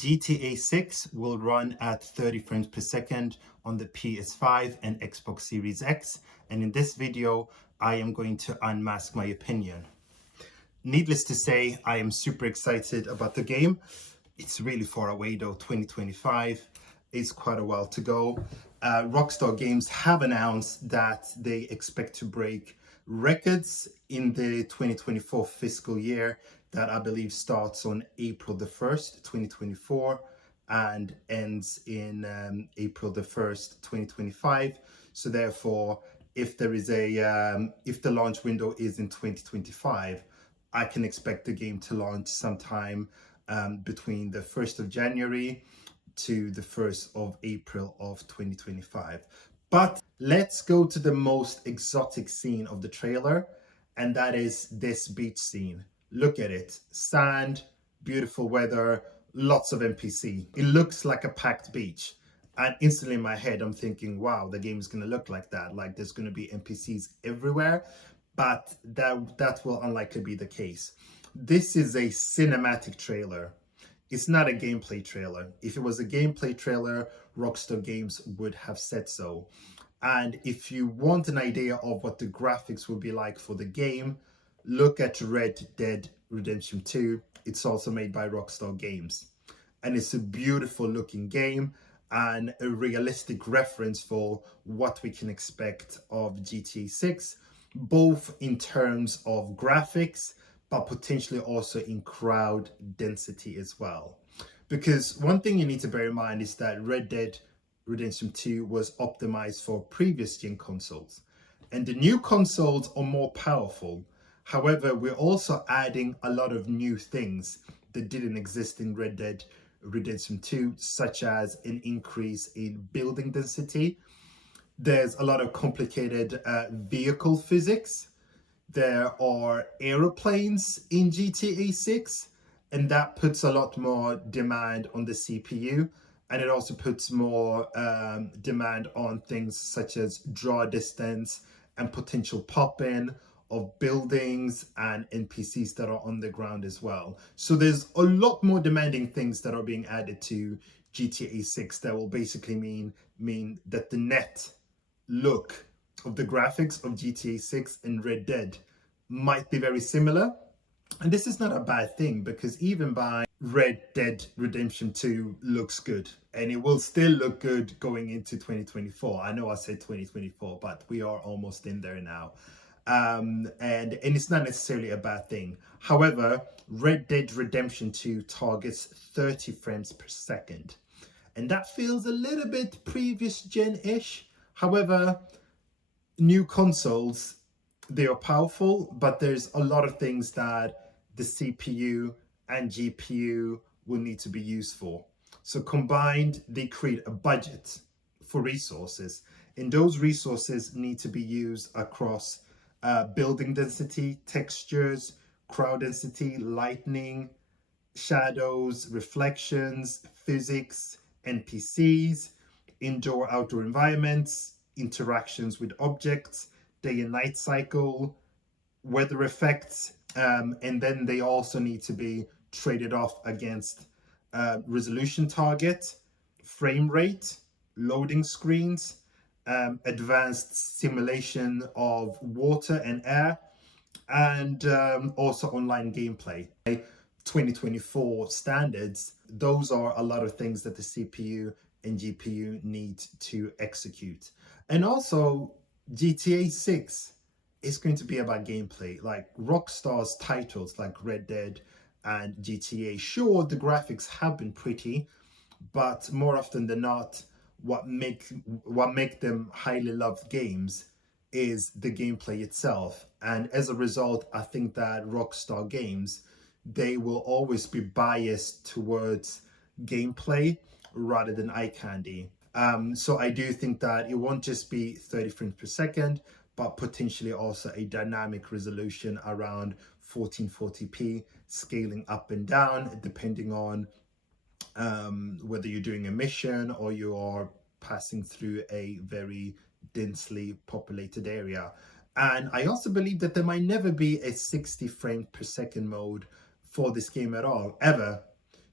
GTA 6 will run at 30 frames per second on the PS5 and Xbox Series X, and in this video I am going to unmask my opinion. Needless to say, I am super excited about the game. It's really far away though, 2025 is quite a while to go. Rockstar Games have announced that they expect to break records in the 2024 fiscal year that I believe starts on April the 1st, 2024 and ends in April the 1st, 2025. So therefore, if there is if the launch window is in 2025, I can expect the game to launch sometime between the 1st of January to the 1st of April of 2025. But let's go to the most exotic scene of the trailer, and that is this beach scene. Look at it. Sand, beautiful weather, lots of NPC. It looks like a packed beach. And instantly in my head, I'm thinking, wow, the game is going to look like that. Like there's going to be NPCs everywhere. But that will unlikely be the case. This is a cinematic trailer. It's not a gameplay trailer. If it was a gameplay trailer, Rockstar Games would have said so. And if you want an idea of what the graphics will be like for the game, look at Red Dead Redemption 2. It's also made by Rockstar Games. And it's a beautiful looking game and a realistic reference for what we can expect of GTA 6, both in terms of graphics, but potentially also in crowd density as well. Because one thing you need to bear in mind is that Red Dead Redemption 2 was optimized for previous gen consoles, and the new consoles are more powerful. However, we're also adding a lot of new things that didn't exist in Red Dead Redemption 2, such as an increase in building density. There's a lot of complicated vehicle physics. There are aeroplanes in GTA 6, and that puts a lot more demand on the CPU, and it also puts more demand on things such as draw distance and potential pop-in of buildings and NPCs that are on the ground as well. So there's a lot more demanding things that are being added to GTA 6 that will basically mean that the net look of the graphics of GTA 6 and Red Dead might be very similar. And this is not a bad thing, because even by Red Dead Redemption 2 looks good, and it will still look good going into 2024. I know I said 2024, but we are almost in there now. And it's not necessarily a bad thing. However, Red Dead Redemption 2 targets 30 frames per second. And that feels a little bit previous gen-ish. However, new consoles, they are powerful, but there's a lot of things that the CPU and GPU will need to be used for. So combined, they create a budget for resources, and those resources need to be used across building density, textures, crowd density, lighting, shadows, reflections, physics, NPCs, indoor-outdoor environments, interactions with objects, day and night cycle, weather effects, and then they also need to be traded off against resolution target, frame rate, loading screens, advanced simulation of water and air, and also online gameplay. 2024 standards, those are a lot of things that the CPU and GPU need to execute. And also, GTA 6 is going to be about gameplay. Like Rockstar's titles like Red Dead and GTA, sure, the graphics have been pretty, but more often than not, what make them highly loved games is the gameplay itself. And as a result, I think that Rockstar Games, they will always be biased towards gameplay rather than eye candy. So I do think that it won't just be 30 frames per second, but potentially also a dynamic resolution around 1440p, scaling up and down depending on whether you're doing a mission or you are passing through a very densely populated area. And I also believe that there might never be a 60 frame per second mode for this game at all, ever.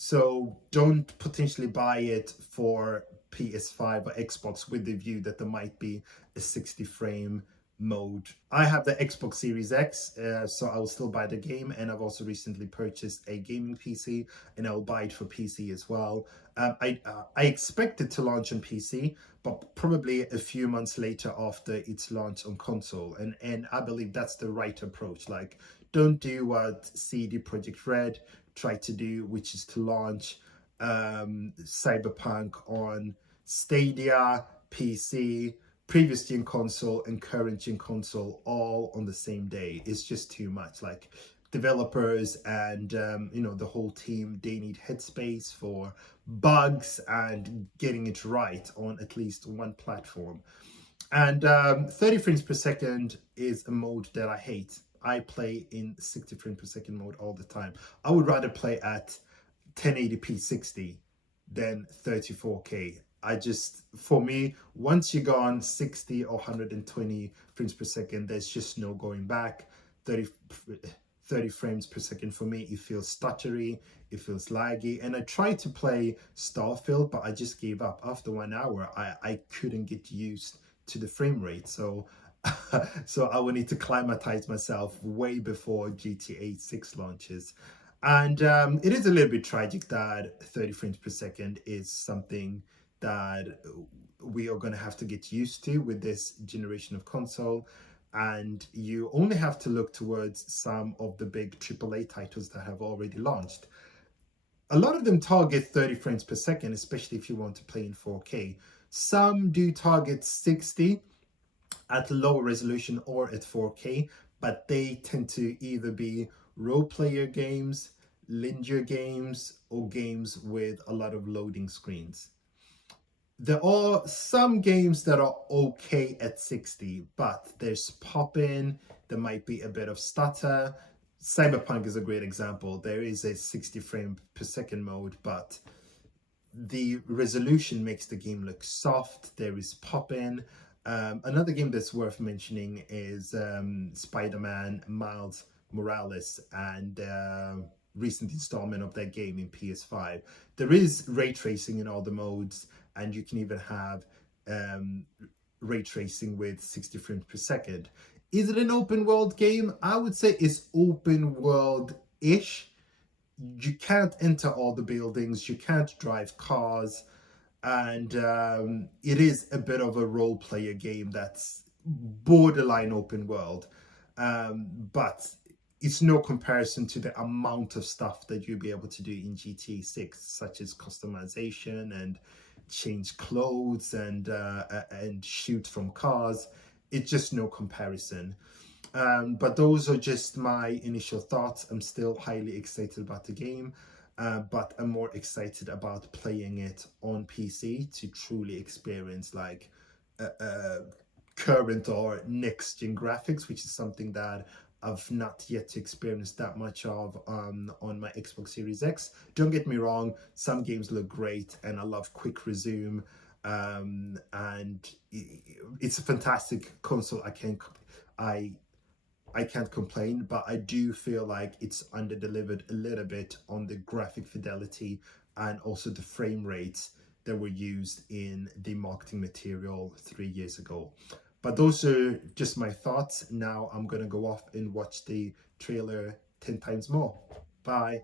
So don't potentially buy it for PS5 or Xbox with the view that there might be a 60 frame mode. I have the Xbox Series X, so I will still buy the game, and I've also recently purchased a gaming PC, and I'll buy it for PC as well. I expect it to launch on PC, but probably a few months later after its launch on console, and I believe that's the right approach. Like, don't do what CD Projekt Red tried to do, which is to launch Cyberpunk on Stadia, PC, previous gen console, and current gen console all on the same day. It's just too much. Like, developers and the whole team, they need headspace for bugs and getting it right on at least one platform. And 30 frames per second is a mode that I hate. I play in 60 frames per second mode all the time. I would rather play at 1080p 60 than 34K. For me, once you go on 60 or 120 frames per second, there's just no going back. 30 frames per second for me, it feels stuttery, it feels laggy. And I tried to play Starfield, but I just gave up. After 1 hour, I couldn't get used to the frame rate. So so I will need to climatize myself way before GTA 6 launches. And it is a little bit tragic that 30 frames per second is something that we are going to have to get used to with this generation of console. And you only have to look towards some of the big AAA titles that have already launched. A lot of them target 30 frames per second, especially if you want to play in 4K. Some do target 60 at lower resolution or at 4K, but they tend to either be role player games, linear games, or games with a lot of loading screens. There are some games that are okay at 60, but there's pop-in, there might be a bit of stutter. Cyberpunk is a great example. There is a 60 frame per second mode, but the resolution makes the game look soft. There is pop-in. Another game that's worth mentioning is Spider-Man Miles Morales and recent installment of that game in PS5. There is ray tracing in all the modes, and you can even have ray tracing with 60 frames per second. Is it an open world game? I would say it's open world-ish. You can't enter all the buildings, you can't drive cars, and it is a bit of a role player game that's borderline open world, but it's no comparison to the amount of stuff that you'll be able to do in GTA 6, such as customization and change clothes and shoot from cars. It's just no comparison. But those are just my initial thoughts. I'm still highly excited about the game, but I'm more excited about playing it on PC to truly experience like current or next gen graphics, which is something that I've not yet experienced that much of on my Xbox Series X. Don't get me wrong, some games look great, and I love quick resume, and it's a fantastic console. I can't complain, but I do feel like it's under-delivered a little bit on the graphic fidelity and also the frame rates that were used in the marketing material 3 years ago. But those are just my thoughts. Now I'm going to go off and watch the trailer 10 times more. Bye.